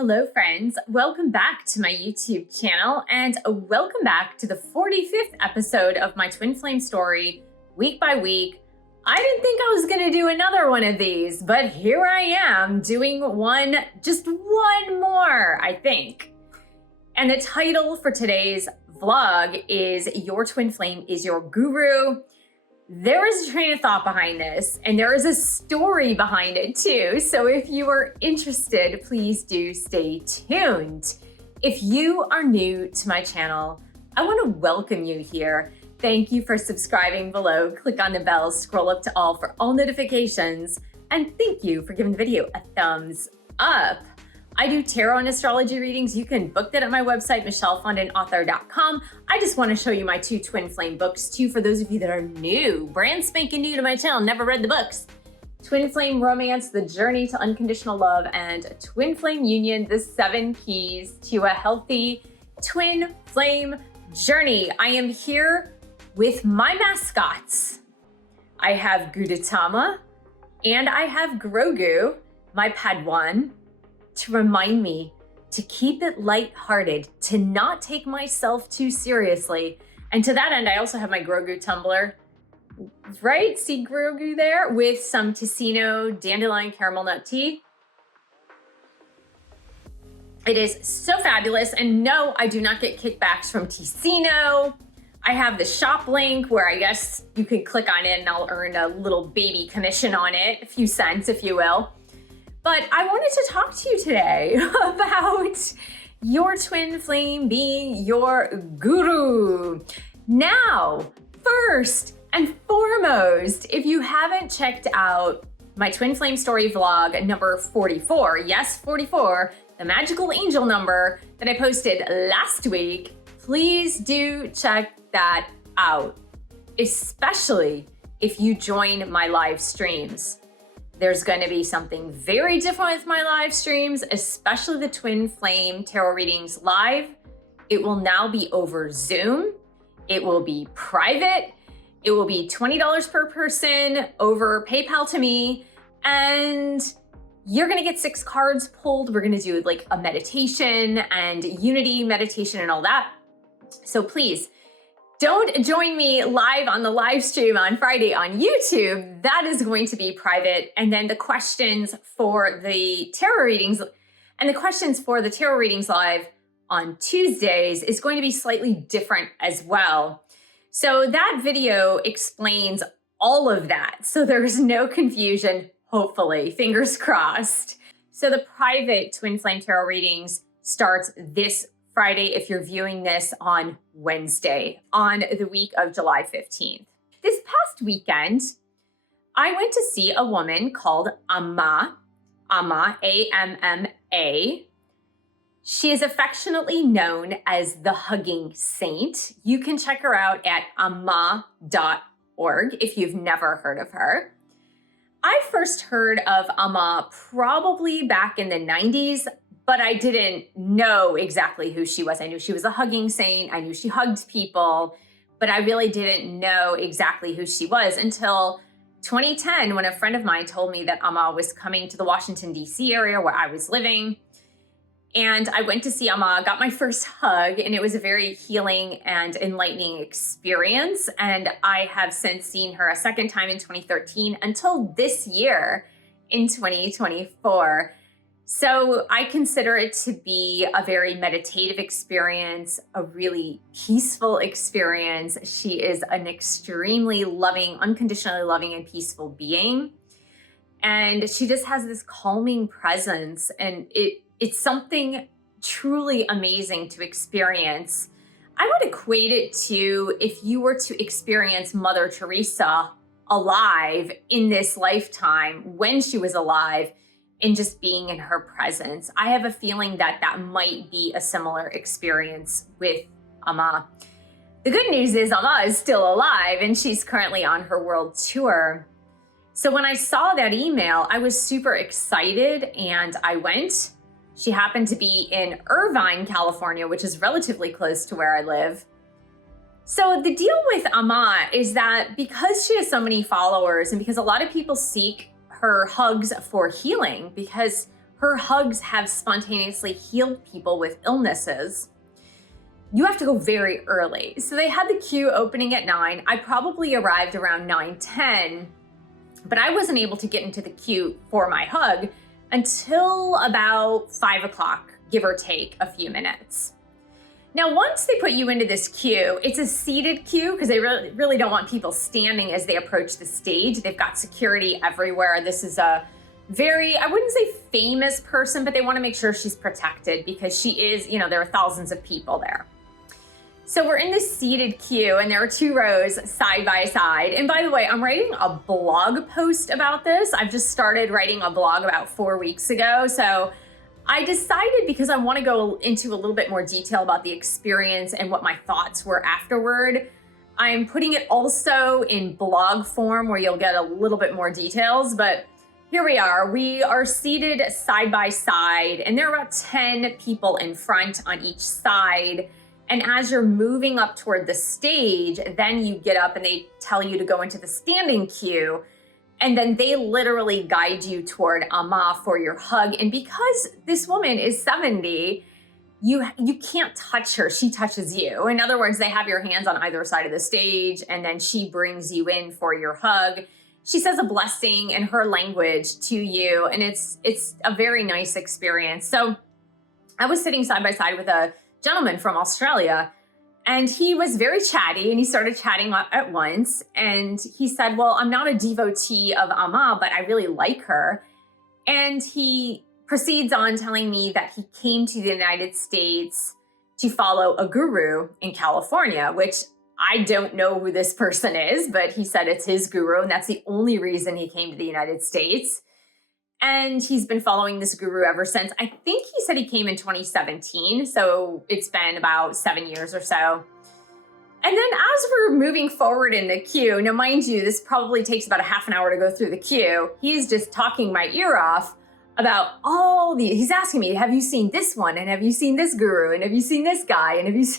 Hello friends, welcome back to my YouTube channel and welcome back to the 45th episode of my twin flame story, week by week. I didn't think I was gonna do another one of these, but here I am doing just one more, I think. And the title for today's vlog is Your Twin Flame is Your Guru. There is a train of thought behind this, and there is a story behind it too. So if you are interested, please do stay tuned. If you are new to my channel, I want to welcome you here. Thank you for subscribing below. Click on the bell, scroll up to all for all notifications, and thank you for giving the video a thumbs up. I do tarot and astrology readings. You can book that at my website, michellefondinauthor.com. I just want to show you my two twin flame books too, for those of you that are new, brand spanking new to my channel, never read the books. Twin Flame Romance, The Journey to Unconditional Love, and Twin Flame Union, The 7 Keys to a Healthy Twin Flame Journey. I am here with my mascots. I have Gudetama and I have Grogu, my Padawan, to remind me to keep it lighthearted, to not take myself too seriously. And to that end, I also have my Grogu tumbler, right? See Grogu there with some Ticino dandelion caramel nut tea. It is so fabulous. And no, I do not get kickbacks from Ticino. I have the shop link where I guess you can click on it and I'll earn a little baby commission on it, a few cents, if you will. But I wanted to talk to you today about your twin flame being your guru. Now, first and foremost, if you haven't checked out my twin flame story vlog number 44, yes, 44, the magical angel number that I posted last week, please do check that out, especially if you join my live streams. There's going to be something very different with my live streams, especially the Twin Flame Tarot Readings live. It will now be over Zoom. It will be private. It will be $20 per person over PayPal to me. And you're going to get 6 cards pulled. We're going to do like a meditation and unity meditation and all that. So please, don't join me live on the live stream on Friday on YouTube. That is going to be private. And then the questions for the tarot readings live on Tuesdays is going to be slightly different as well. So that video explains all of that. So there's no confusion, hopefully, fingers crossed. So the private Twin Flame Tarot readings starts this Friday if you're viewing this on Wednesday, on the week of July 15th. This past weekend, I went to see a woman called Amma, A-M-M-A. She is affectionately known as the Hugging Saint. You can check her out at amma.org if you've never heard of her. I first heard of Amma probably back in the 90s, but I didn't know exactly who she was. I knew she was a hugging saint. I knew she hugged people, but I really didn't know exactly who she was until 2010 when a friend of mine told me that Amma was coming to the Washington, D.C. area where I was living. And I went to see Amma, got my first hug, and it was a very healing and enlightening experience. And I have since seen her a second time in 2013 until this year in 2024. So I consider it to be a very meditative experience, a really peaceful experience. She is an extremely loving, unconditionally loving and peaceful being. And she just has this calming presence, and it's something truly amazing to experience. I would equate it to if you were to experience Mother Teresa alive in this lifetime, when she was alive, and just being in her presence. I have a feeling that that might be a similar experience with Amma. The good news is Amma is still alive and she's currently on her world tour. So when I saw that email, I was super excited and I went. She happened to be in Irvine, California, which is relatively close to where I live. So the deal with Amma is that because she has so many followers and because a lot of people seek her hugs for healing, because her hugs have spontaneously healed people with illnesses. You have to go very early. So they had the queue opening at 9. I probably arrived around 9:10, but I wasn't able to get into the queue for my hug until about 5 o'clock, give or take a few minutes. Now, once they put you into this queue, it's a seated queue because they really don't want people standing as they approach the stage. They've got security everywhere. This is a very, I wouldn't say famous person, but they want to make sure she's protected because she is, there are thousands of people there. So we're in this seated queue and there are 2 rows side by side. And by the way, I'm writing a blog post about this. I've just started writing a blog about 4 weeks ago. So I decided, because I want to go into a little bit more detail about the experience and what my thoughts were afterward, I'm putting it also in blog form where you'll get a little bit more details. But here we are. We are seated side by side and there are about 10 people in front on each side. And as you're moving up toward the stage, then you get up and they tell you to go into the standing queue. And then they literally guide you toward amma for your hug. And because this woman is 70, you can't touch her. She touches you. In other words, they have your hands on either side of the stage and then she brings you in for your hug. She says a blessing in her language to you. And it's a very nice experience. So I was sitting side by side with a gentleman from Australia, and he was very chatty and he started chatting at once. And he said, well, I'm not a devotee of amma, but I really like her. And he proceeds on telling me that he came to the United States to follow a guru in California, which I don't know who this person is, but he said it's his guru. And that's the only reason he came to the United States. And he's been following this guru ever since. I think he said he came in 2017. So it's been about 7 years or so. And then as we're moving forward in the queue, now mind you, this probably takes about a half an hour to go through the queue. He's just talking my ear off about he's asking me, have you seen this one? And have you seen this guru? And have you seen this guy? And and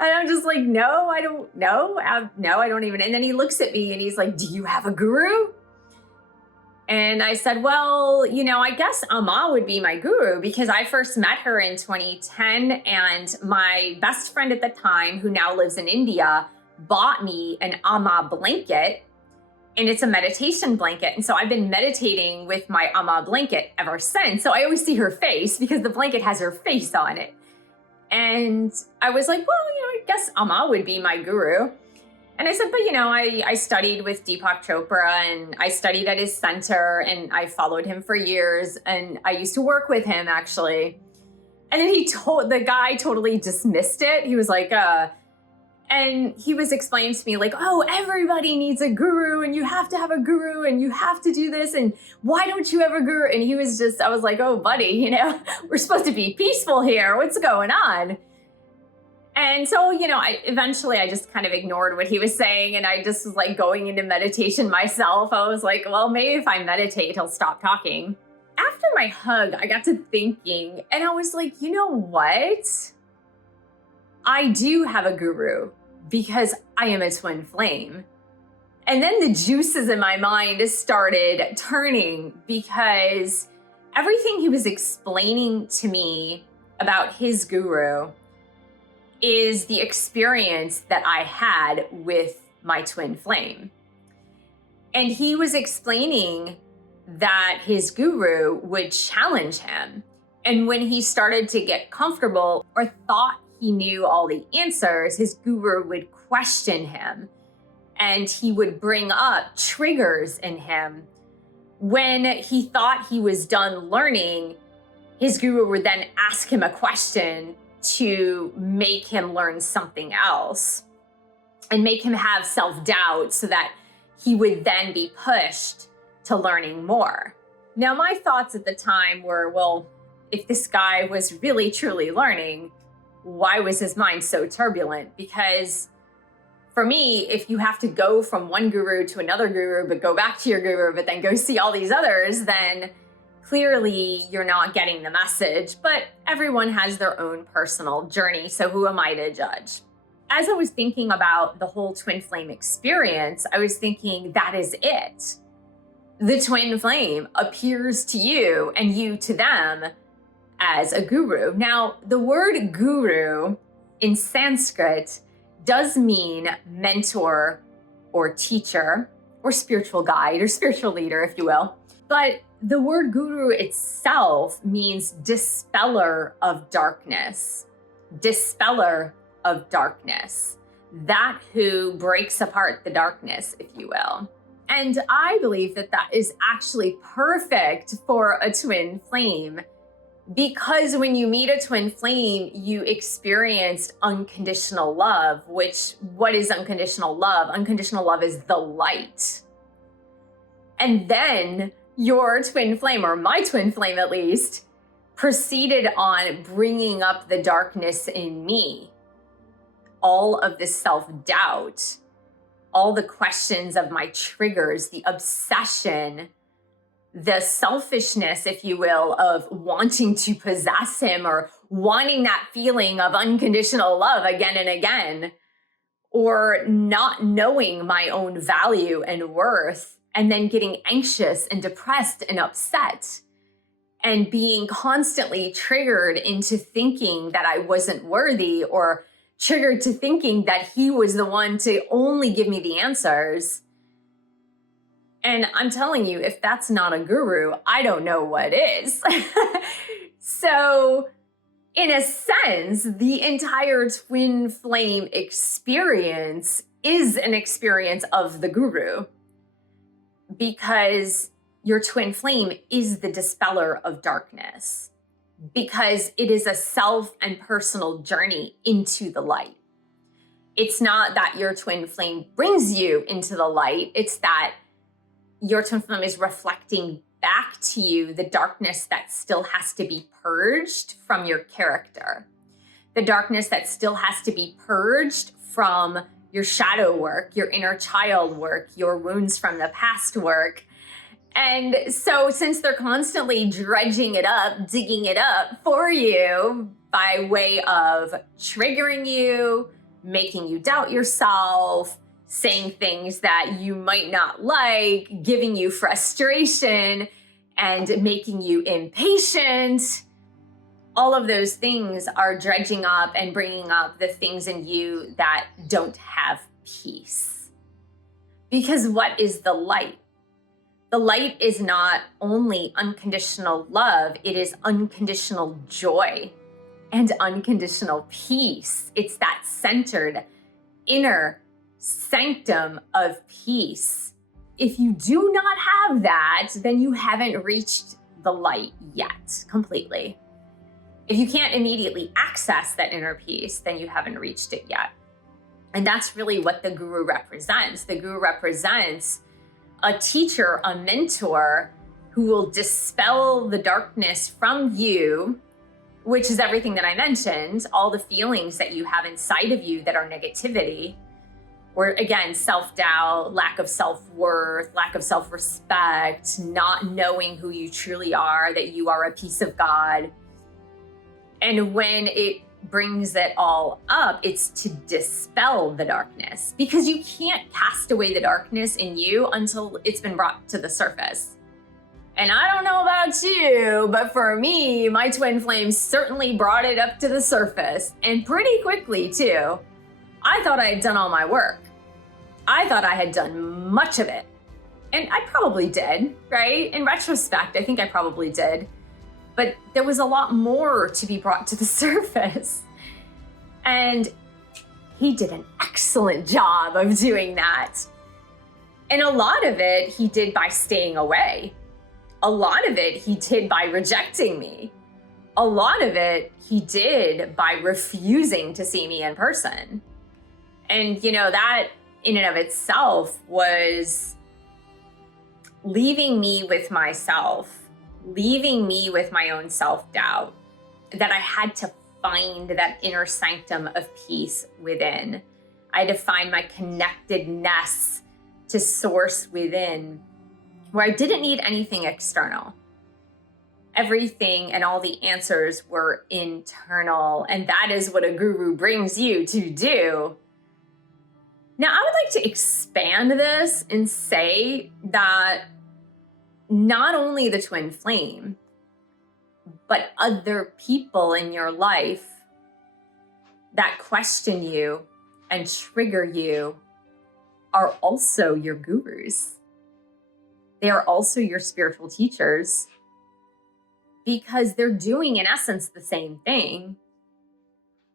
I'm just like, no, I don't know. No, I don't even. And then he looks at me and he's like, do you have a guru? And I said, well, I guess amma would be my guru because I first met her in 2010 and my best friend at the time, who now lives in India, bought me an amma blanket, and it's a meditation blanket. And so I've been meditating with my amma blanket ever since. So I always see her face because the blanket has her face on it. And I was like, well, I guess amma would be my guru. And I said, but I studied with Deepak Chopra and I studied at his center and I followed him for years and I used to work with him actually. And then the guy totally dismissed it. He was like, and he was explaining to me like, oh, everybody needs a guru and you have to have a guru and you have to do this. And why don't you have a guru? And I was like, oh, buddy, we're supposed to be peaceful here. What's going on? And so, eventually I just kind of ignored what he was saying. And I just was like going into meditation myself. I was like, well, maybe if I meditate, he'll stop talking. After my hug, I got to thinking and I was like, you know what? I do have a guru because I am a twin flame. And then the juices in my mind started turning because everything he was explaining to me about his guru is the experience that I had with my twin flame. And he was explaining that his guru would challenge him. And when he started to get comfortable or thought he knew all the answers, his guru would question him and he would bring up triggers in him. When he thought he was done learning, his guru would then ask him a question to make him learn something else and make him have self-doubt so that he would then be pushed to learning more. Now, my thoughts at the time were, well, if this guy was really truly learning, why was his mind so turbulent? Because for me, if you have to go from one guru to another guru, but go back to your guru, but then go see all these others, then clearly you're not getting the message. But everyone has their own personal journey, so who am I to judge? As I was thinking about the whole twin flame experience, I was thinking, that is it. the twin flame appears to you and you to them as a guru. Now, the word guru in Sanskrit does mean mentor or teacher or spiritual guide or spiritual leader, if you will. But the word guru itself means dispeller of darkness, dispeller of darkness, that who breaks apart the darkness, if you will. And I believe that that is actually perfect for a twin flame, because when you meet a twin flame, you experienced unconditional love, which, what is unconditional love? Unconditional love is the light. And then your twin flame, or my twin flame at least, proceeded on bringing up the darkness in me. All of the self-doubt, all the questions of my triggers, the obsession, the selfishness, if you will, of wanting to possess him or wanting that feeling of unconditional love again and again, or not knowing my own value and worth, and then getting anxious and depressed and upset and being constantly triggered into thinking that I wasn't worthy, or triggered to thinking that he was the one to only give me the answers. And I'm telling you, if that's not a guru, I don't know what is. So, in a sense, the entire twin flame experience is an experience of the guru, because your twin flame is the dispeller of darkness, because it is a self and personal journey into the light. It's not that your twin flame brings you into the light. It's that your twin flame is reflecting back to you the darkness that still has to be purged from your character, the darkness that still has to be purged from your shadow work, your inner child work, your wounds from the past work. And so since they're constantly dredging it up, digging it up for you by way of triggering you, making you doubt yourself, saying things that you might not like, giving you frustration, and making you impatient, all of those things are dredging up and bringing up the things in you that don't have peace. Because what is the light? The light is not only unconditional love, it is unconditional joy and unconditional peace. It's that centered inner sanctum of peace. If you do not have that, then you haven't reached the light yet completely. If you can't immediately access that inner peace, then you haven't reached it yet. And that's really what the guru represents. The guru represents a teacher, a mentor, who will dispel the darkness from you, which is everything that I mentioned, all the feelings that you have inside of you that are negativity, or again, self-doubt, lack of self-worth, lack of self-respect, not knowing who you truly are, that you are a piece of God. And when it brings it all up, it's to dispel the darkness, because you can't cast away the darkness in you until it's been brought to the surface. And I don't know about you, but for me, my twin flame certainly brought it up to the surface, and pretty quickly too. I thought I had done all my work. I thought I had done much of it. And I probably did, right? In retrospect, I think I probably did. But there was a lot more to be brought to the surface. And he did an excellent job of doing that. And a lot of it he did by staying away. A lot of it he did by rejecting me. A lot of it he did by refusing to see me in person. And, you know, that in and of itself was leaving me with myself, leaving me with my own self-doubt, that I had to find that inner sanctum of peace within. I had to find my connectedness to source within, where I didn't need anything external. Everything and all the answers were internal, and that is what a guru brings you to do. Now, I would like to expand this and say that not only the twin flame, but other people in your life that question you and trigger you are also your gurus. They are also your spiritual teachers, because they're doing, in essence, the same thing.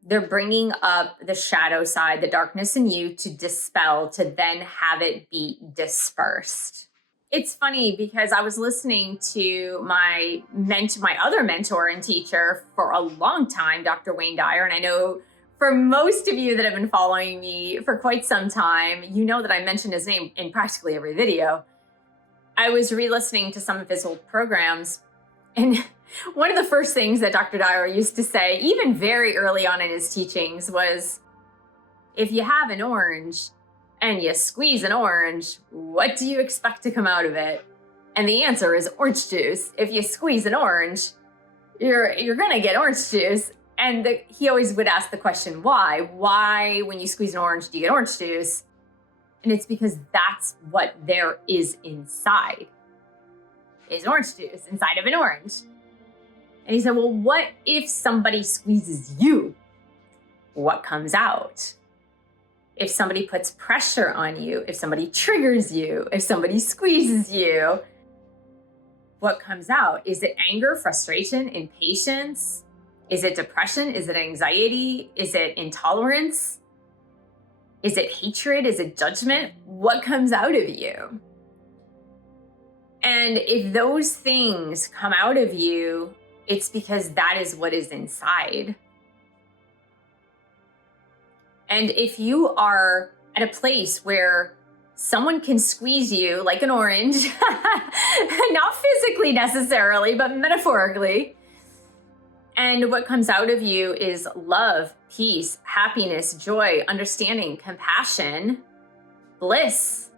They're bringing up the shadow side, the darkness in you, to dispel, to then have it be dispersed. It's funny because I was listening to my other mentor and teacher for a long time, Dr. Wayne Dyer, and I know for most of you that have been following me for quite some time, you know that I mention his name in practically every video. I was re-listening to some of his old programs, and one of the first things that Dr. Dyer used to say, even very early on in his teachings, was, if you have an orange and you squeeze an orange, what do you expect to come out of it? And the answer is orange juice. If you squeeze an orange, you're gonna get orange juice. And he always would ask the question, why? Why, when you squeeze an orange, do you get orange juice? And it's because that's what there is inside, is orange juice inside of an orange. And he said, well, what if somebody squeezes you? What comes out? If somebody puts pressure on you, if somebody triggers you, if somebody squeezes you, what comes out? Is it anger, frustration, impatience? Is it depression? Is it anxiety? Is it intolerance? Is it hatred? Is it judgment? What comes out of you? And if those things come out of you, it's because that is what is inside. And if you are at a place where someone can squeeze you like an orange, not physically necessarily, but metaphorically, and what comes out of you is love, peace, happiness, joy, understanding, compassion, bliss,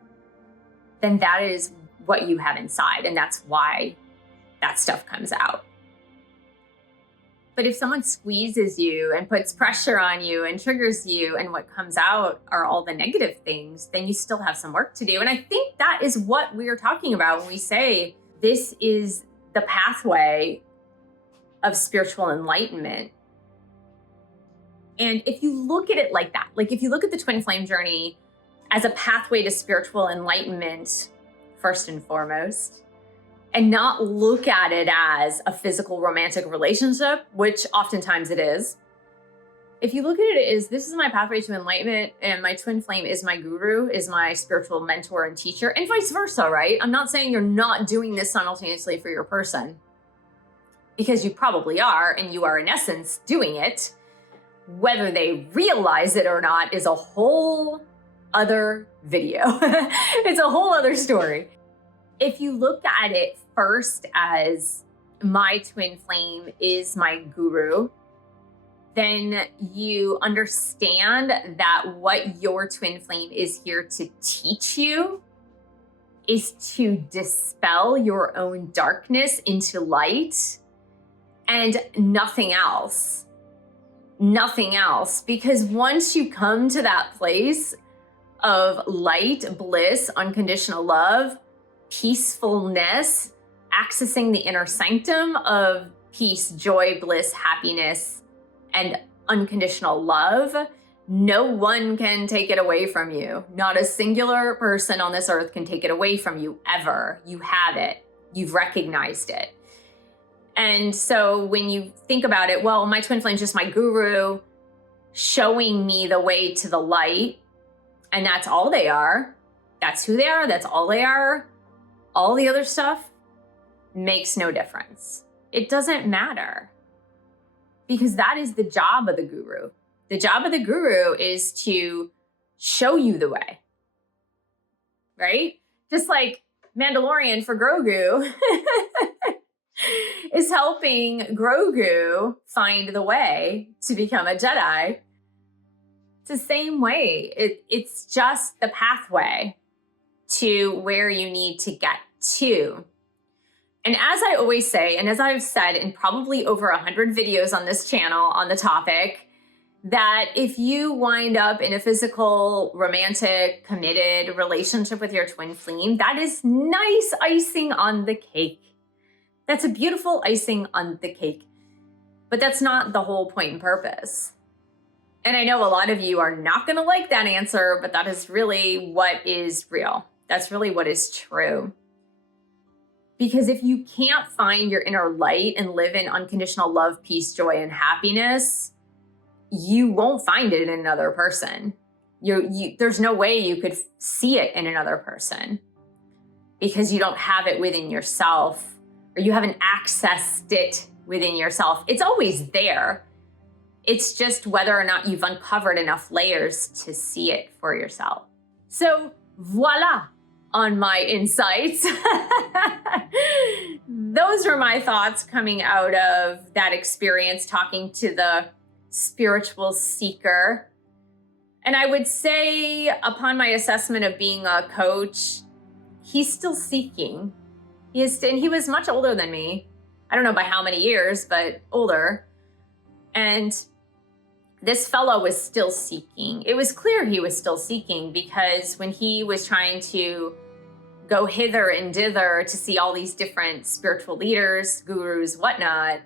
then that is what you have inside. And that's why that stuff comes out. But if someone squeezes you and puts pressure on you and triggers you, and what comes out are all the negative things, then you still have some work to do. And I think that is what we are talking about when we say this is the pathway of spiritual enlightenment. And if you look at it like that, like if you look at the twin flame journey as a pathway to spiritual enlightenment, first and foremost, and not look at it as a physical romantic relationship, which oftentimes it is. If you look at it as, this is my pathway to enlightenment, and my twin flame is my guru, is my spiritual mentor and teacher, and vice versa, right? I'm not saying you're not doing this simultaneously for your person, because you probably are, and you are in essence doing it. Whether they realize it or not is a whole other video. It's a whole other story. If you look at it first as my twin flame is my guru, then you understand that what your twin flame is here to teach you is to dispel your own darkness into light, and nothing else. Nothing else. Because once you come to that place of light, bliss, unconditional love, peacefulness, accessing the inner sanctum of peace, joy, bliss, happiness, and unconditional love, no one can take it away from you. Not a singular person on this earth can take it away from you ever. You have it. You've recognized it. And so when you think about it, well, my twin flame is just my guru showing me the way to the light, and that's all they are. That's who they are. That's all they are. All the other stuff makes no difference. It doesn't matter, because that is the job of the guru. The job of the guru is to show you the way, right? Just like Mandalorian for Grogu is helping Grogu find the way to become a Jedi. It's the same way. It's just the pathway to where you need to get to. And as I always say, and as I've said in probably over 100 videos on this channel on the topic, that if you wind up in a physical, romantic, committed relationship with your twin flame, that is nice icing on the cake. That's a beautiful icing on the cake. But that's not the whole point and purpose. And I know a lot of you are not going to like that answer, but that is really what is real. That's really what is true. Because if you can't find your inner light and live in unconditional love, peace, joy, and happiness, you won't find it in another person. There's no way you could see it in another person because you don't have it within yourself, or you haven't accessed it within yourself. It's always there. It's just whether or not you've uncovered enough layers to see it for yourself. So voila on my insights. Those are my thoughts coming out of that experience talking to the spiritual seeker. And I would say, upon my assessment of being a coach, he's still seeking. And he was much older than me. I don't know by how many years, but older. And this fellow was still seeking. It was clear he was still seeking, because when he was trying to go hither and dither to see all these different spiritual leaders, gurus, whatnot,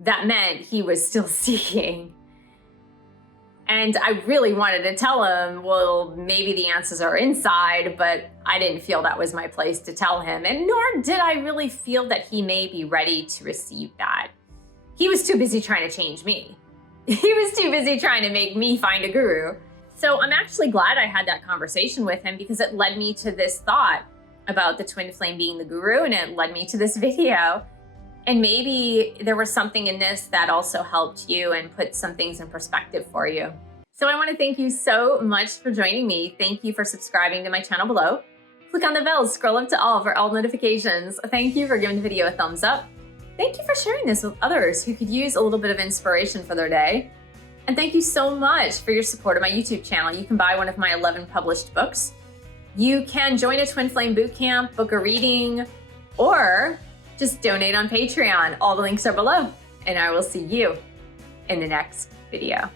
that meant he was still seeking. And I really wanted to tell him, well, maybe the answers are inside, but I didn't feel that was my place to tell him. And nor did I really feel that he may be ready to receive that. He was too busy trying to change me. He was too busy trying to make me find a guru. So I'm actually glad I had that conversation with him, because it led me to this thought about the twin flame being the guru, and it led me to this video. And maybe there was something in this that also helped you and put some things in perspective for you. So I want to thank you so much for joining me. Thank you for subscribing to my channel below. Click on the bell, scroll up to all for all notifications. Thank you for giving the video a thumbs up. Thank you for sharing this with others who could use a little bit of inspiration for their day. And thank you so much for your support of my YouTube channel. You can buy one of my 11 published books. You can join a Twin Flame Bootcamp, book a reading, or just donate on Patreon. All the links are below, and I will see you in the next video.